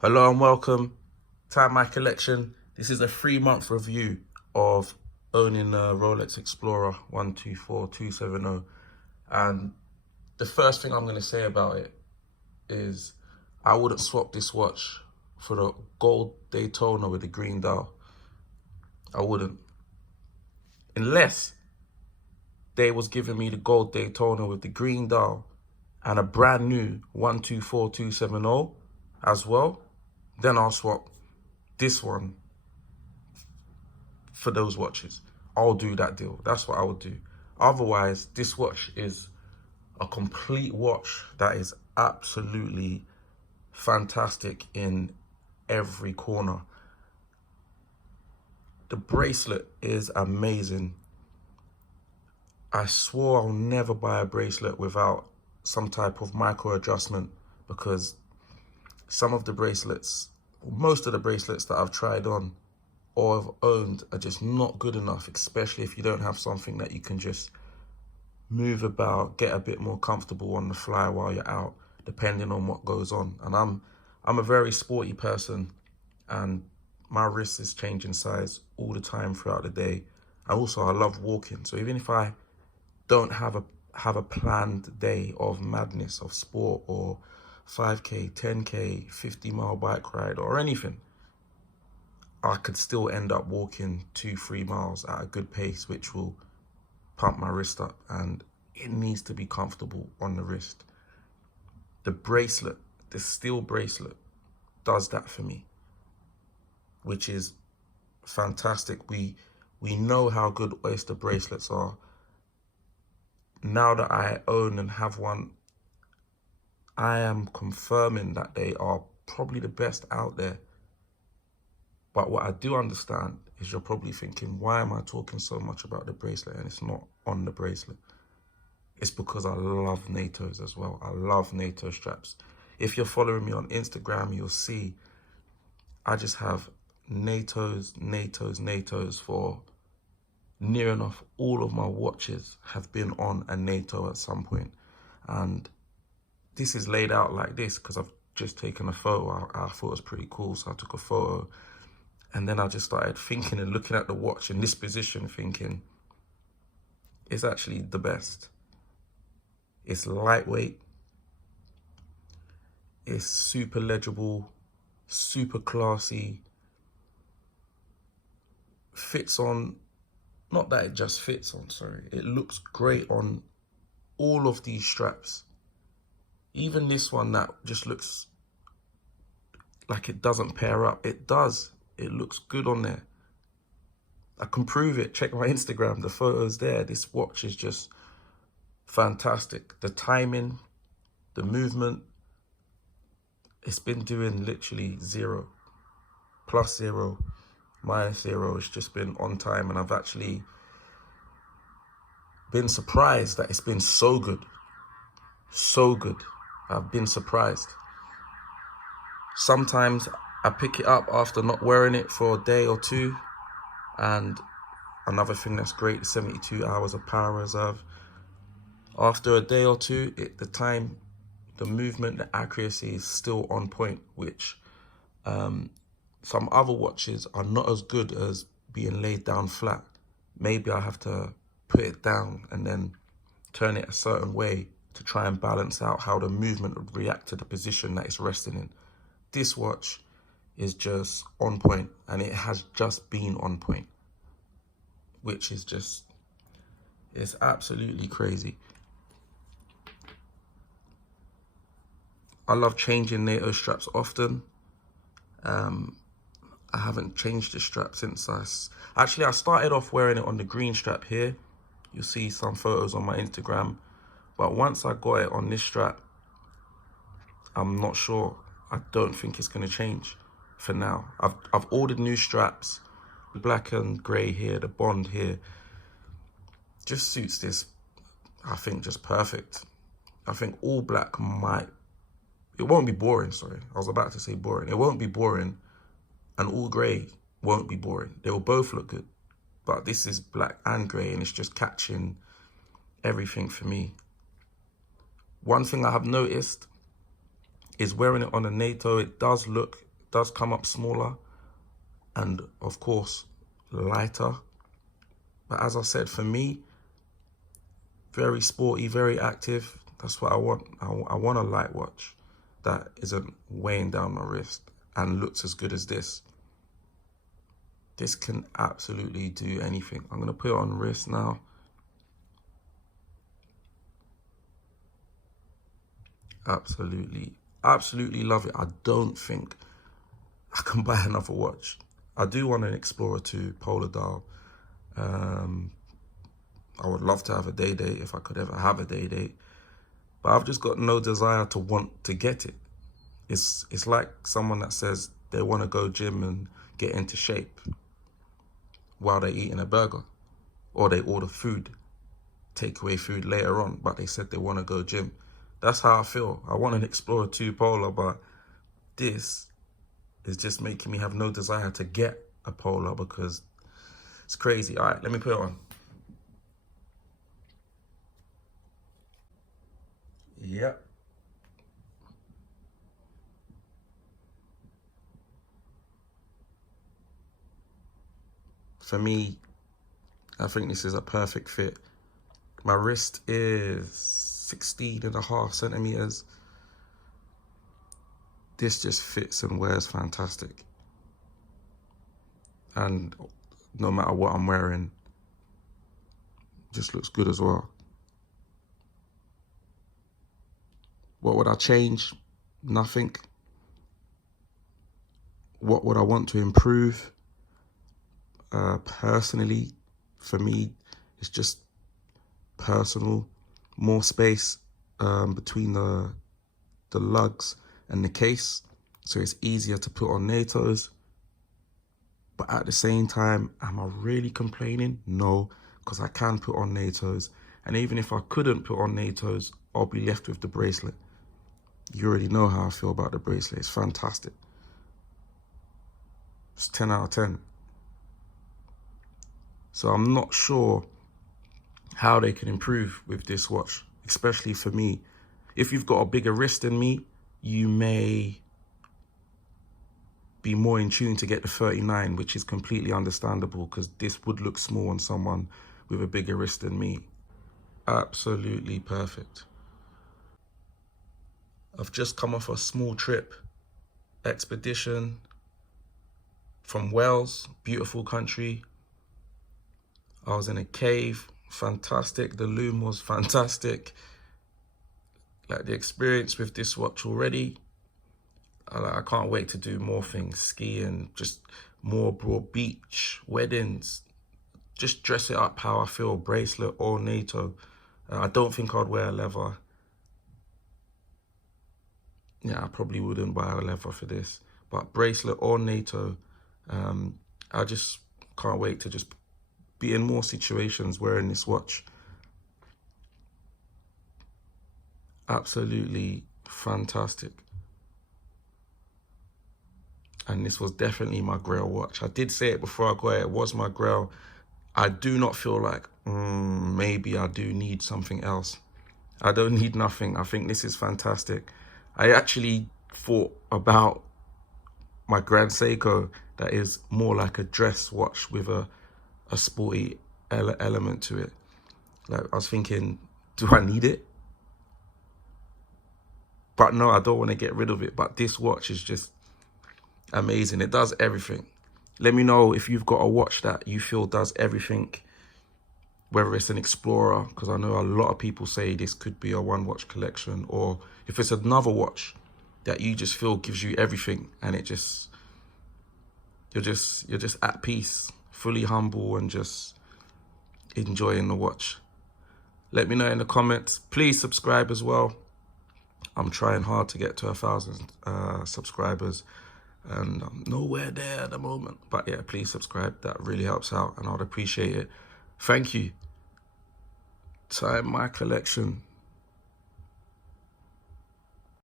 Hello and welcome to my collection. This is a 3-month review of owning a Rolex Explorer 124270. And the first thing I'm going to say about it is I wouldn't swap this watch for the gold Daytona with the green dial. I wouldn't. Unless they was giving me the gold Daytona with the green dial and a brand new 124270 as well, then I'll swap this one for those watches. I'll do that deal. That's what I would do. Otherwise, this watch is a complete watch that is absolutely fantastic in every corner. The bracelet is amazing. I swore I'll never buy a bracelet without some type of micro adjustment, because some of the bracelets, most of the bracelets that I've tried on or have owned are just not good enough, especially if you don't have something that you can just move about, get a bit more comfortable on the fly while you're out, depending on what goes on. And I'm a very sporty person, and my wrist is changing size all the time throughout the day. And also I love walking. So even if I don't have a planned day of madness of sport or 5K, 10K, 50-mile bike ride or anything, I could still end up walking 2-3 miles at a good pace, which will pump my wrist up, and it needs to be comfortable on the wrist. The bracelet, the steel bracelet, does that for me, which is fantastic. We know how good oyster bracelets are. Now that I own and have one, I am confirming that they are probably the best out there. But what I do understand is you're probably thinking, why am I talking so much about the bracelet and it's not on the bracelet? It's because I love NATOs as well. I love NATO straps. If you're following me on Instagram, you'll see I just have NATOs for near enough all of my watches have been on a NATO at some point. And this is laid out like this because I've just taken a photo. I thought it was pretty cool, so I took a photo. And then I just started thinking and looking at the watch in this position, thinking, it's actually the best. It's lightweight. It's super legible, super classy. Fits on, not that it just fits on, sorry. It looks great on all of these straps. Even this one that just looks like it doesn't pair up. It does. It looks good on there. I can prove it. Check my Instagram. The photos there. This watch is just fantastic. The timing, the movement, it's been doing literally 0, +0, -0. It's just been on time, and I've actually been surprised that it's been so good. So good. I've been surprised. Sometimes I pick it up after not wearing it for a day or two, and another thing that's great is 72 hours of power reserve. After a day or two, the time, the movement, the accuracy is still on point, which some other watches are not as good as being laid down flat. Maybe I have to put it down and then turn it a certain way to try and balance out how the movement would react to the position that it's resting in. This watch is just on point, and it has just been on point, which is just, it's absolutely crazy. I love changing NATO straps often. I haven't changed the strap since I started off wearing it on the green strap here. You'll see some photos on my Instagram. But once I got it on this strap, I'm not sure. I don't think it's going to change for now. I've ordered new straps. The black and grey here, the bond here, just suits this, I think, just perfect. I think all black it won't be boring, sorry. I was about to say boring. It won't be boring, and all grey won't be boring. They will both look good. But this is black and grey, and it's just catching everything for me. One thing I have noticed is wearing it on a NATO, it does look does come up smaller and of course lighter. But as I said, for me, very sporty, very active. That's what I want. I want a light watch that isn't weighing down my wrist and looks as good as this. This can absolutely do anything. I'm gonna put it on wrist now. Absolutely, absolutely love it. I don't think I can buy another watch. I do want an Explorer 2 polar dial. I would love to have a day date if I could ever have a day date, but I've just got no desire to want to get it. It's like someone that says they want to go gym and get into shape while they're eating a burger, or they order food, takeaway food later on, but they said they want to go gym. That's how I feel. I want an Explorer 2 Polar, but this is just making me have no desire to get a Polar because it's crazy. All right, let me put it on. Yep. For me, I think this is a perfect fit. My wrist is 16.5 centimeters. This just fits and wears fantastic. And no matter what I'm wearing, just looks good as well. What would I change? Nothing. What would I want to improve? Personally, for me, it's just personal. More space between the lugs and the case, so it's easier to put on NATOs. But at the same time, am I really complaining? No, because I can put on NATOs. And even if I couldn't put on NATOs, I'll be left with the bracelet. You already know how I feel about the bracelet. It's fantastic. It's 10 out of 10. So I'm not sure how they can improve with this watch, especially for me. If you've got a bigger wrist than me, you may be more in tune to get the 39, which is completely understandable because this would look small on someone with a bigger wrist than me. Absolutely perfect. I've just come off a small trip, expedition from Wales, beautiful country. I was in a cave, fantastic. The loom was fantastic. Like the experience with this watch already, I can't wait to do more things, skiing, just more broad beach, weddings, just dress it up how I feel, bracelet or NATO. I don't think I'd wear leather. Yeah, I probably wouldn't buy a leather for this, but bracelet or NATO, I just can't wait to just be in more situations wearing this watch. Absolutely fantastic. And this was definitely my Grail watch. I did say it before I got it, it was my Grail. I do not feel like, maybe I do need something else. I don't need nothing. I think this is fantastic. I actually thought about my Grand Seiko that is more like a dress watch with a sporty element to it. Like I was thinking, do I need it? But no, I don't want to get rid of it. But this watch is just amazing. It does everything. Let me know if you've got a watch that you feel does everything, whether it's an Explorer, because I know a lot of people say this could be a one watch collection, or if it's another watch that you just feel gives you everything and it just, you're just at peace, fully humble and just enjoying the watch. Let me know in the comments. Please subscribe as well. I'm trying hard to get to 1,000 subscribers and I'm nowhere there at the moment. But yeah, please subscribe. That really helps out and I'd appreciate it. Thank you. Time my collection.